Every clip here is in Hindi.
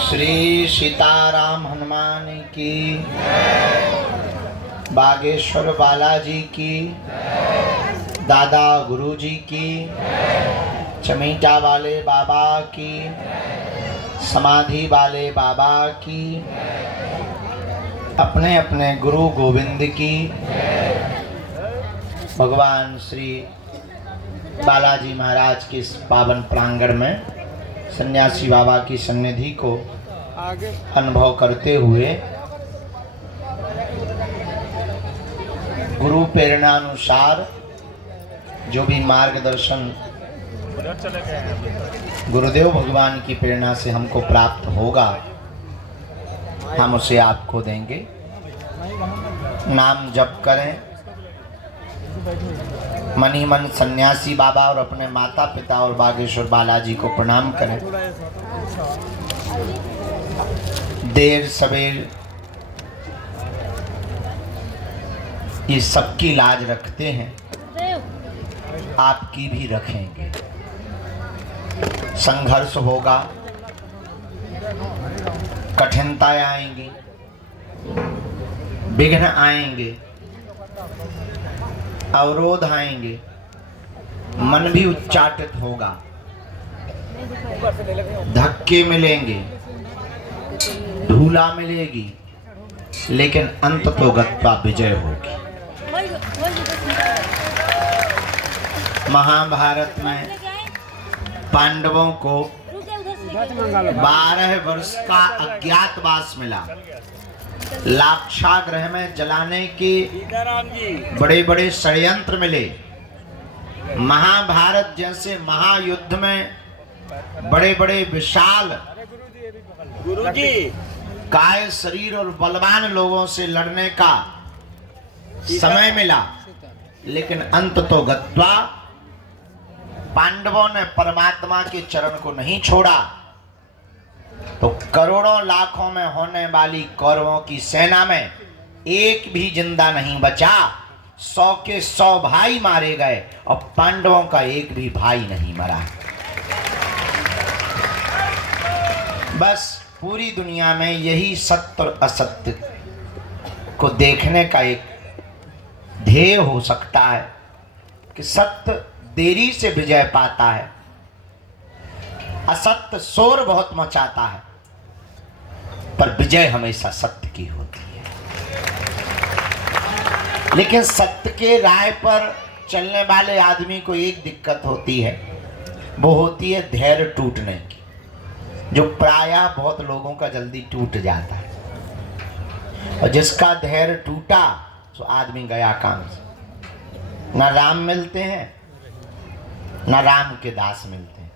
श्री सीताराम हनुमान की, बागेश्वर बालाजी की, दादा गुरुजी की, चमीटा वाले बाबा की, समाधि वाले बाबा की, अपने अपने गुरु गोविंद की, भगवान श्री बालाजी महाराज के इस पावन प्रांगण में सन्यासी बाबा की सन्निधि को अनुभव करते हुए गुरु प्रेरणा अनुसार जो भी मार्गदर्शन गुरुदेव भगवान की प्रेरणा से हमको प्राप्त होगा, हम उसे आपको देंगे। नाम जप करें, मन ही मन सन्यासी बाबा और अपने माता पिता और बागेश्वर बालाजी को प्रणाम करें। देर सवेर ये सबकी लाज रखते हैं, आपकी भी रखेंगे। संघर्ष होगा, कठिनताएं आएंगी, विघ्न आएंगे, अवरोध आएंगे, मन भी उच्चाटित होगा, धक्के मिलेंगे, धूला मिलेगी, लेकिन अंत तो गत्वा विजय होगी। महाभारत में पांडवों को 12 वर्ष का अज्ञातवास मिला। लाक्षागृह में जलाने के बड़े बड़े षड्यंत्र मिले। महाभारत जैसे महायुद्ध में बड़े बड़े विशाल काय शरीर और बलवान लोगों से लड़ने का समय मिला, लेकिन अंत तो गत्वा पांडवों ने परमात्मा के चरण को नहीं छोड़ा, तो करोड़ों लाखों में होने वाली कौरवों की सेना में एक भी जिंदा नहीं बचा। 100 के 100 भाई मारे गए और पांडवों का एक भी भाई नहीं मरा। बस पूरी दुनिया में यही सत्य और असत्य को देखने का एक ध्येय हो सकता है कि सत्य देरी से विजय पाता है, असत्य शोर बहुत मचाता है, पर विजय हमेशा सत्य की होती है। लेकिन सत्य के राह पर चलने वाले आदमी को एक दिक्कत होती है, वो होती है धैर्य टूटने की, जो प्रायः बहुत लोगों का जल्दी टूट जाता है। और जिसका धैर्य टूटा तो आदमी गया काम से। ना राम मिलते हैं, ना राम के दास मिलते हैं,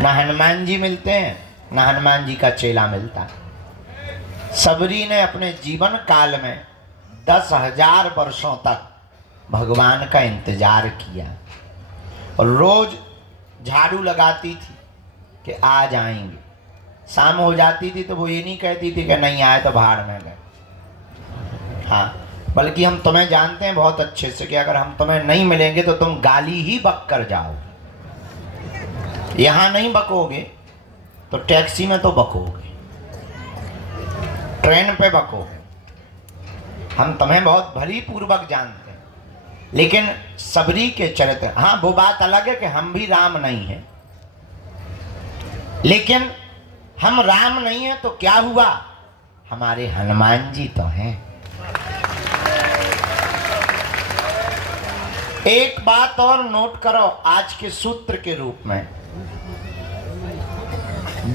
ना हनुमान जी मिलते हैं, ना हनुमान जी का चेला मिलता है। सबरी ने अपने जीवन काल में 10,000 वर्षों तक भगवान का इंतजार किया और रोज झाड़ू लगाती थी कि आज आएंगे। शाम हो जाती थी तो वो ये नहीं कहती थी कि नहीं आए तो भाड़ में गए। हाँ, बल्कि हम तुम्हें जानते हैं बहुत अच्छे से कि अगर हम तुम्हें नहीं मिलेंगे तो तुम गाली ही बक कर जाओगे। यहाँ नहीं बकोगे तो टैक्सी में तो बकोगे, ट्रेन पे बकोगे। हम तुम्हें बहुत भली पूर्वक जानते हैं, लेकिन सबरी के चरित्र, हाँ वो बात अलग है कि हम भी राम नहीं हैं, लेकिन हम राम नहीं हैं तो क्या हुआ, हमारे हनुमान जी तो हैं। एक बात और नोट करो आज के सूत्र के रूप में,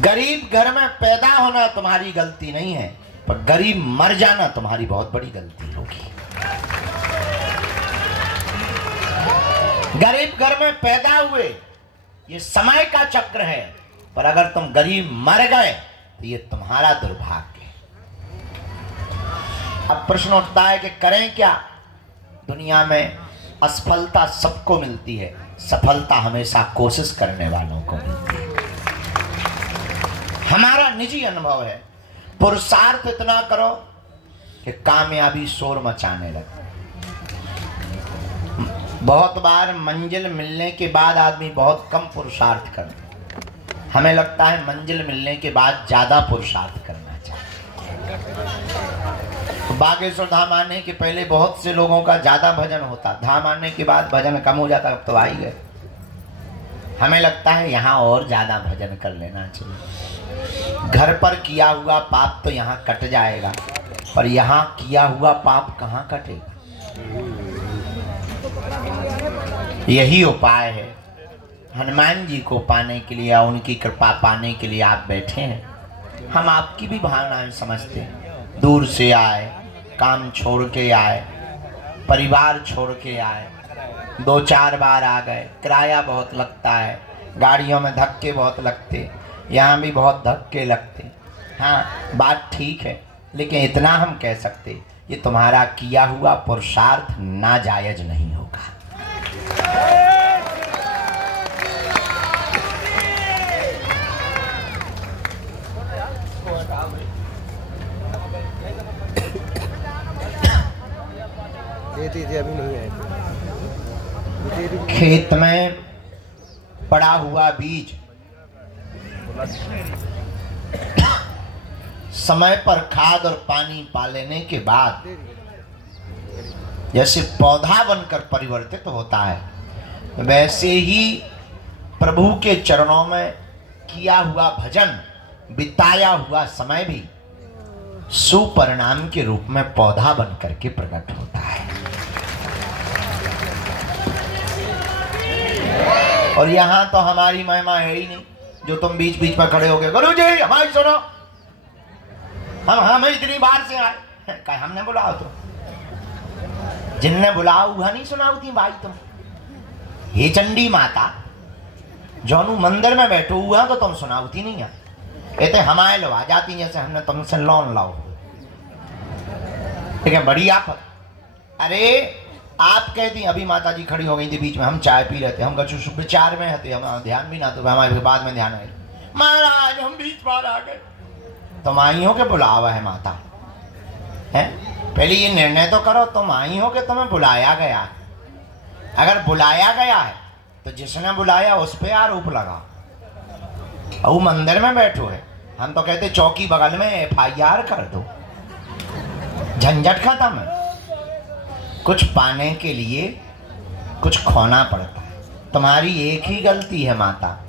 गरीब घर में पैदा होना तुम्हारी गलती नहीं है, पर गरीब मर जाना तुम्हारी बहुत बड़ी गलती होगी। गरीब घर में पैदा हुए ये समय का चक्र है, पर अगर तुम गरीब मर गए तो ये तुम्हारा दुर्भाग्य है। अब प्रश्न उठता है कि करें क्या। दुनिया में असफलता सबको मिलती है, सफलता हमेशा कोशिश करने वालों को मिलती है। हमारा निजी अनुभव है, पुरुषार्थ इतना करो कि कामयाबी शोर मचाने लगे। बहुत बार मंजिल मिलने के बाद आदमी बहुत कम पुरुषार्थ करता है। हमें लगता है मंजिल मिलने के बाद ज़्यादा पुरुषार्थ करना चाहिए। बागेश्वर धाम आने के पहले बहुत से लोगों का ज़्यादा भजन होता, धाम आने के बाद भजन कम हो जाता, अब तो आ ही गए। हमें लगता है यहाँ और ज़्यादा भजन कर लेना चाहिए। घर पर किया हुआ पाप तो यहाँ कट जाएगा, पर यहाँ किया हुआ पाप कहाँ कटेगा। यही उपाय है। हनुमान जी को पाने के लिए, उनकी कृपा पाने के लिए आप बैठे हैं। हम आपकी भी भावनाएं समझते हैं। दूर से आए, काम छोड़ के आए, परिवार छोड़ के आए, 2-4 बार आ गए, किराया बहुत लगता है, गाड़ियों में धक्के बहुत लगते, यहाँ भी बहुत धक्के लगते। हाँ, बात ठीक है, लेकिन इतना हम कह सकते, ये तुम्हारा किया हुआ पुरुषार्थ नाजायज नहीं होगा। अभी नहीं है। खेत में पड़ा हुआ बीज समय पर खाद और पानी पा लेने के बाद जैसे पौधा बनकर परिवर्तित होता है, वैसे ही प्रभु के चरणों में किया हुआ भजन, बिताया हुआ समय भी सुपरिणाम के रूप में पौधा बनकर के प्रकट होता है। और यहाँ तो हमारी महिमा है ही नहीं, जो तुम बीच बीच में खड़े हो गए, गुरु जी हमारी सुनो, हम इतनी बार से आए, क्या हमने बुलाओ? तो जिनने बुलाओ वह नहीं सुनाओ थी भाई तुम। हे चंडी माता, जोनू मंदिर में बैठो हुआ तो तुम सुनावती नहीं है, कहते हमारे लो आ जाती जैसे हमने तुमसे लोन लाओ। ठीक है, बड़ी आफत। अरे आप कहती, अभी माता जी खड़ी हो गई थी बीच में, हम चाय पी रहे थे, हम कुछ विचार में थे, हम ध्यान भी ना, तो हमारे बाद में ध्यान आए, महाराज हम बीच बार आ गए। तुम आई हो के बुलावा है माता है? पहले ये निर्णय तो करो, तुम आई हो कि तुम्हें बुलाया गया। अगर बुलाया गया है तो जिसने बुलाया उस पर आरोप लगा। वो मंदिर में बैठो है, हम तो कहते चौकी बगल में FIR कर दो, झंझट खत्म है। कुछ पाने के लिए कुछ खोना पड़ता है। तुम्हारी एक ही गलती है माता,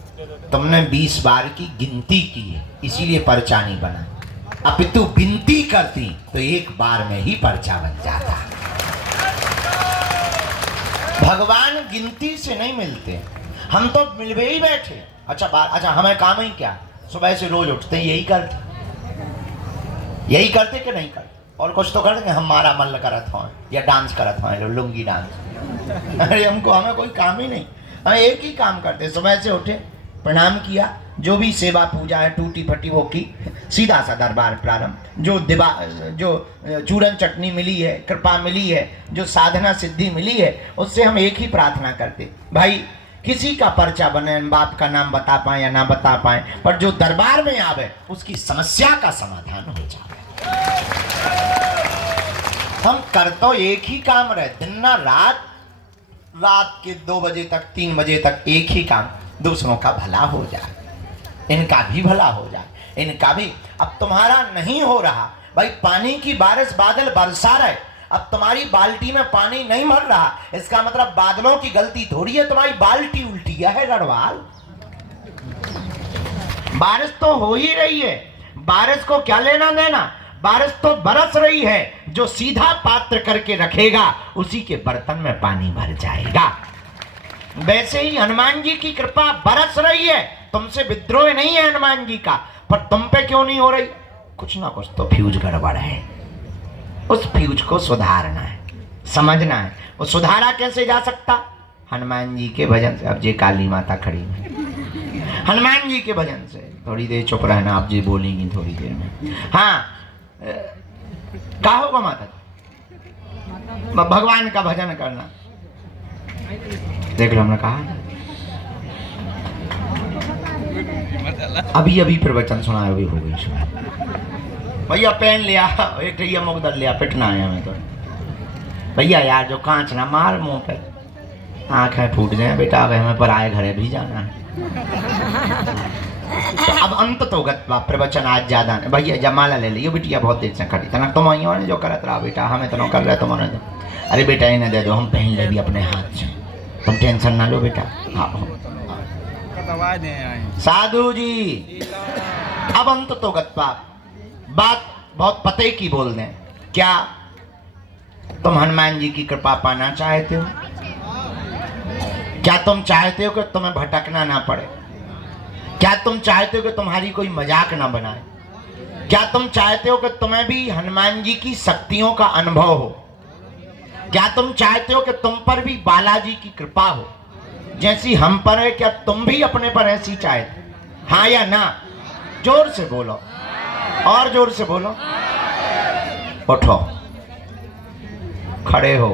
तुमने 20 बार की गिनती की है, इसीलिए पर्चा नहीं बना। अपितु गिनती करती तो एक बार में ही पर्चा बन जाता। भगवान गिनती से नहीं मिलते, हम तो मिलवे ही बैठे। अच्छा हमें काम ही क्या, सुबह से रोज उठते यही करते कि नहीं करते? और कुछ तो करते, हमारा मल्ल करत हो या डांस करत हो, लुंगी डांस। अरे हमें कोई काम ही नहीं, हम एक ही काम करते। सुबह से उठे, प्रणाम किया, जो भी सेवा पूजा है टूटी फटी वो की, सीधा सा दरबार प्रारंभ। जो चूरन चटनी मिली है, कृपा मिली है, जो साधना सिद्धि मिली है, उससे हम एक ही प्रार्थना करते, भाई किसी का पर्चा बने, बाप का नाम बता पाए या ना बता पाए, पर जो दरबार में आवे उसकी समस्या का समाधान हो जाए। हम कर तो एक ही काम रहे, दिन ना रात के 2 बजे तक 3 बजे तक एक ही काम, दूसरों का भला हो जाए, इनका भी भला हो जाए, इनका भी। अब तुम्हारा नहीं हो रहा भाई, पानी की बारिश बादल बरसा रहे, अब तुम्हारी बाल्टी में पानी नहीं भर रहा, इसका मतलब बादलों की गलती थोड़ी है, तुम्हारी बाल्टी उल्टी है गढ़वाल। बारिश तो हो ही रही है, बारिश को क्या लेना देना, बारिश तो बरस रही है। जो सीधा पात्र करके रखेगा उसी के बर्तन में पानी भर जाएगा। वैसे ही हनुमान जी की कृपा बरस रही है, तुमसे विद्रोह नहीं है हनुमान जी का, पर तुम पे क्यों नहीं हो रही? कुछ ना कुछ तो फ्यूज गड़बड़ है, उस फ्यूज को सुधारना है, समझना है। वो सुधारा कैसे जा सकता? हनुमान जी के भजन से। अब जी काली माता खड़ी है, हनुमान जी के भजन से। थोड़ी देर चुप रहना, आप जी बोलेंगी थोड़ी देर में। हाँ, क्या होगा माता? भगवान का भजन करना। देख लो, हमने कहा अभी प्रवचन सुना, अभी हो गई सुना। भैया पेन लिया, एक मुकदर लिया, पिटना है हमें तो। भैया यार जो कांच ना मार मुंह पे, आंखें फूट जाए बेटा, अब हमें पराए घरे भी जाना है। तो अब अंत तो गत्वा प्रवचन आज ज्यादा नहीं भैया, जमाला ले लियो बिटिया, बहुत देर से खड़ी तना तुम आई ने जो करत रहा बेटा, हमें तो कर रहे तुम्हारे तो। अरे बेटा इन्हें दे दो, हम पहन ले भी अपने हाथ से, तुम टेंशन ना लो बेटा। हाँ साधु जी, अब अंत तो गत्वा बात बहुत पते की बोल दें। क्या तुम हनुमान जी की कृपा पाना चाहते हो? क्या तुम चाहते हो कि तुम्हें भटकना ना पड़े? क्या तुम चाहते हो कि तुम्हारी कोई मजाक ना बनाए? क्या तुम चाहते हो कि तुम्हें भी हनुमान जी की शक्तियों का अनुभव हो? क्या तुम चाहते हो कि तुम पर भी बालाजी की कृपा हो जैसी हम पर है? क्या तुम भी अपने पर ऐसी चाहते? हाँ या ना? जोर से बोलो, और जोर से बोलो। उठो, खड़े हो,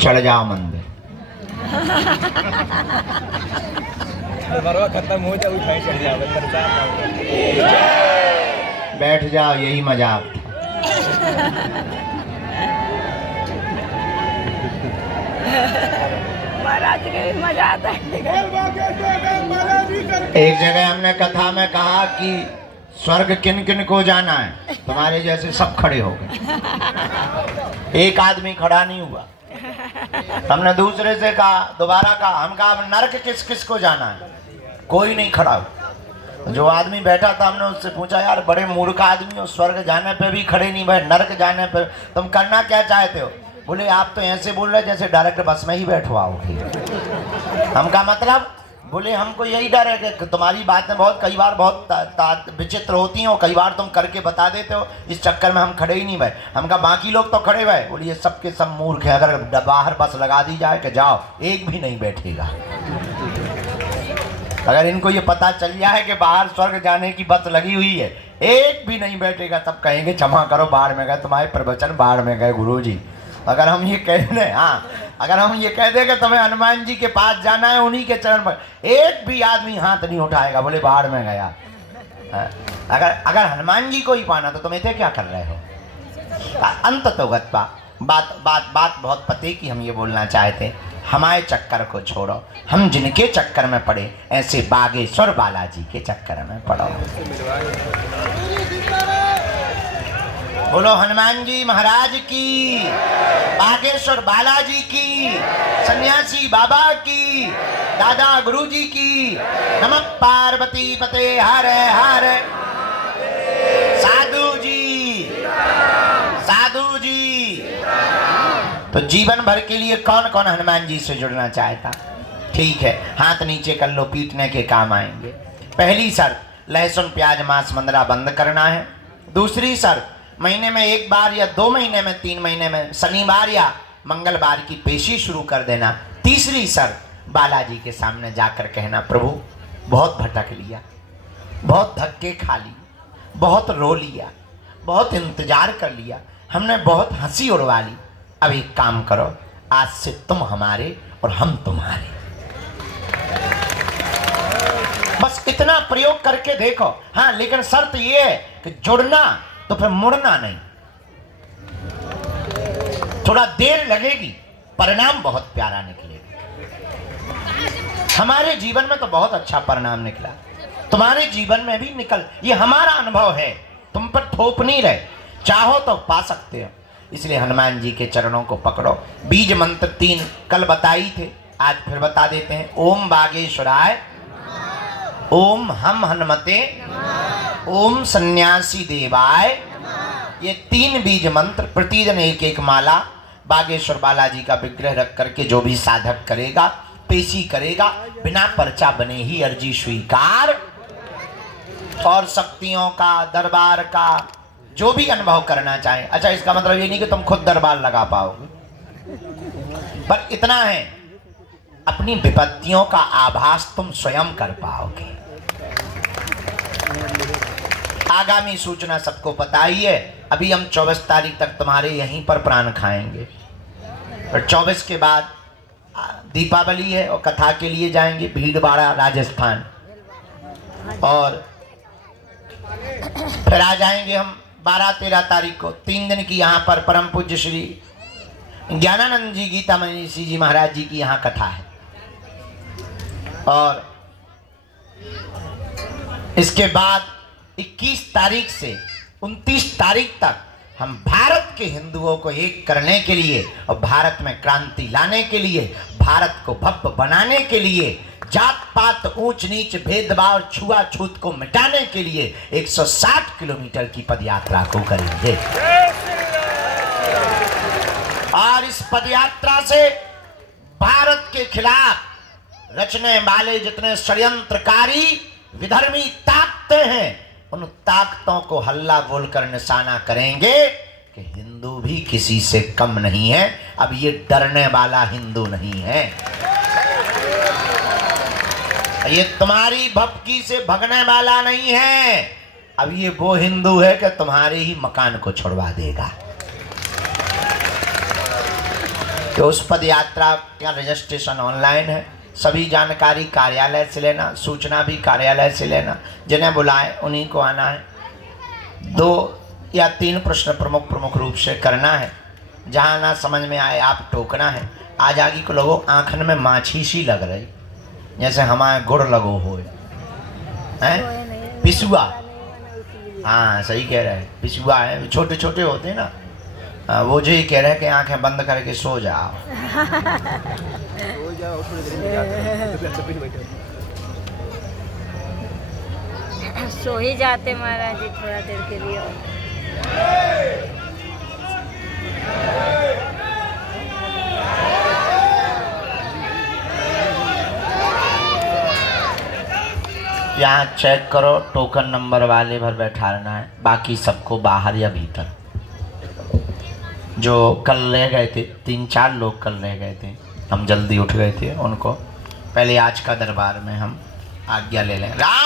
चढ़ जाओ मंदिर। खत्म हो जाए, उठाई चढ़ जाओ, बैठ जाओ, यही मजाक था। महाराज के मजा आता है। एक जगह हमने कथा में कहा कि स्वर्ग किन किन को जाना है, तुम्हारे जैसे सब खड़े हो गए, एक आदमी खड़ा नहीं हुआ। हमने दूसरे से कहा, दोबारा कहा, हम कहा अब नरक किस किस को जाना है, कोई नहीं खड़ा हुआ। जो आदमी बैठा था हमने उससे पूछा, यार बड़े मूर्ख आदमी हो, स्वर्ग जाने पे भी खड़े नहीं भाई, नरक जाने पे तुम करना क्या चाहते हो? बोले आप तो ऐसे बोल रहे जैसे डायरेक्ट बस में ही बैठवाओगे। हम कहा मतलब? बोले हमको यही डर है कि तुम्हारी बातें बहुत कई बार बहुत विचित्र होती हैं और कई बार तुम करके बता देते हो, इस चक्कर में हम खड़े ही नहीं भाई। हम कहा बाकी लोग तो खड़े भाई। बोले ये सबके सब मूर्ख है, अगर बाहर बस लगा दी जाए कि जाओ, एक भी नहीं बैठेगा। अगर इनको ये पता चल जाए कि बाहर स्वर्ग जाने की बस लगी हुई है, एक भी नहीं बैठेगा, तब कहेंगे क्षमा करो, बाढ़ में गए, तुम्हारे प्रवचन बाढ़ में गए गुरुजी। अगर हम ये कह दें, हाँ अगर हम ये कह दें कि तुम्हें हनुमान जी के पास जाना है, उन्हीं के चरण पर, एक भी आदमी हाथ नहीं उठाएगा, बोले बाढ़ में गया। अगर हनुमान जी को ही पाना तो तुम इतने क्या कर रहे हो? अंत तो गत्वा बात बहुत पते की हम ये बोलना चाहते, हमारे चक्कर को छोड़ो, हम जिनके चक्कर में पड़े ऐसे बागेश्वर बालाजी के चक्कर में पड़ो। बोलो हनुमान जी महाराज की, बागेश्वर बालाजी की, सन्यासी बाबा की, दादा गुरुजी की। नमः पार्वती पते हर हर। साधु जी, साधु जी। तो जीवन भर के लिए कौन कौन हनुमान जी से जुड़ना चाहता? ठीक है, हाथ नीचे कर लो, पीटने के काम आएंगे। पहली शर्त, लहसुन प्याज मांस मंदरा बंद करना है। दूसरी शर्त, महीने में एक बार या 2 महीने में 3 महीने में शनिवार या मंगलवार की पेशी शुरू कर देना। तीसरी शर्त, बालाजी के सामने जाकर कहना, प्रभु बहुत भटक लिया, बहुत धक्के खा लिए, बहुत रो लिया, बहुत इंतजार कर लिया, हमने बहुत हंसी उड़वा ली, अब एक काम करो, आज से तुम हमारे और हम तुम्हारे। बस इतना प्रयोग करके देखो। हाँ लेकिन शर्त ये है कि जुड़ना तो फिर मुड़ना नहीं। थोड़ा देर लगेगी, परिणाम बहुत प्यारा निकलेगा। हमारे जीवन में तो बहुत अच्छा परिणाम निकला, तुम्हारे जीवन में भी निकल, ये हमारा अनुभव है, तुम पर थोप नहीं रहे, चाहो तो पा सकते हो। इसलिए हनुमान जी के चरणों को पकड़ो। बीज मंत्र 3 कल बताई थे, आज फिर बता देते हैं। ओम बागेश्वराय, ओम हम हनुमते, ओम सन्यासी देवाय। ये 3 बीज मंत्र प्रतिदिन एक एक माला बागेश्वर बालाजी का विग्रह रख करके जो भी साधक करेगा, पेशी करेगा, बिना पर्चा बने ही अर्जी स्वीकार। और शक्तियों का, दरबार का जो भी अनुभव करना चाहे। अच्छा इसका मतलब ये नहीं कि तुम खुद दरबार लगा पाओगे, पर इतना है अपनी विपत्तियों का आभास तुम स्वयं कर पाओगे। आगामी सूचना सबको पता ही है। अभी हम 24 तारीख तक तुम्हारे यहीं पर प्राण खाएंगे, और 24 के बाद दीपावली है और कथा के लिए जाएंगे भीलवाड़ा राजस्थान, और फिर आ जाएंगे हम 12-13 तारीख को। 3 दिन की यहाँ पर परम पूज्य श्री ज्ञानानंद जी गीता मनीषी जी महाराज जी की यहाँ कथा है। और इसके बाद 21 तारीख से 29 तारीख तक हम भारत के हिंदुओं को एक करने के लिए और भारत में क्रांति लाने के लिए, भारत को भव्य बनाने के लिए, जात पात ऊंच नीच भेदभाव छुआछूत को मिटाने के लिए 160 किलोमीटर की पदयात्रा को करेंगे। और इस पदयात्रा से भारत के खिलाफ रचने वाले जितने षड्यंत्रकारी विधर्मी ताकतें हैं, उन ताकतों को हल्ला बोलकर निशाना करेंगे कि हिंदू भी किसी से कम नहीं है। अब ये डरने वाला हिंदू नहीं है, ये तुम्हारी भपकी से भगने वाला नहीं है। अब ये वो हिंदू है कि तुम्हारे ही मकान को छुड़वा देगा। तो उस पद यात्रा का रजिस्ट्रेशन ऑनलाइन है। सभी जानकारी कार्यालय से लेना, सूचना भी कार्यालय से लेना। जिन्हें बुलाए उन्हीं को आना है। 2 या 3 प्रश्न प्रमुख रूप से करना है। जहाँ ना समझ में आए आप टोकना है। आज आगे को लोगों आँखन में माछी सी लग रही, जैसे हमारे गुड़ लगो हो पिसुआ। हाँ सही कह रहे हैं, पिसुआ है, छोटे छोटे होते हैं ना। वो जो ही कह रहे हैं कि आंखें बंद करके सो जाओ। सो ही जाते महाराज जी थोड़ा देर के लिए। यहाँ चेक करो, टोकन नंबर वाले भर बैठाना है, बाकी सबको बाहर या भीतर। जो कल रह गए थे, 3-4 लोग कल रह गए थे, हम जल्दी उठ गए थे, उनको पहले आज का दरबार में हम आज्ञा ले लें। राम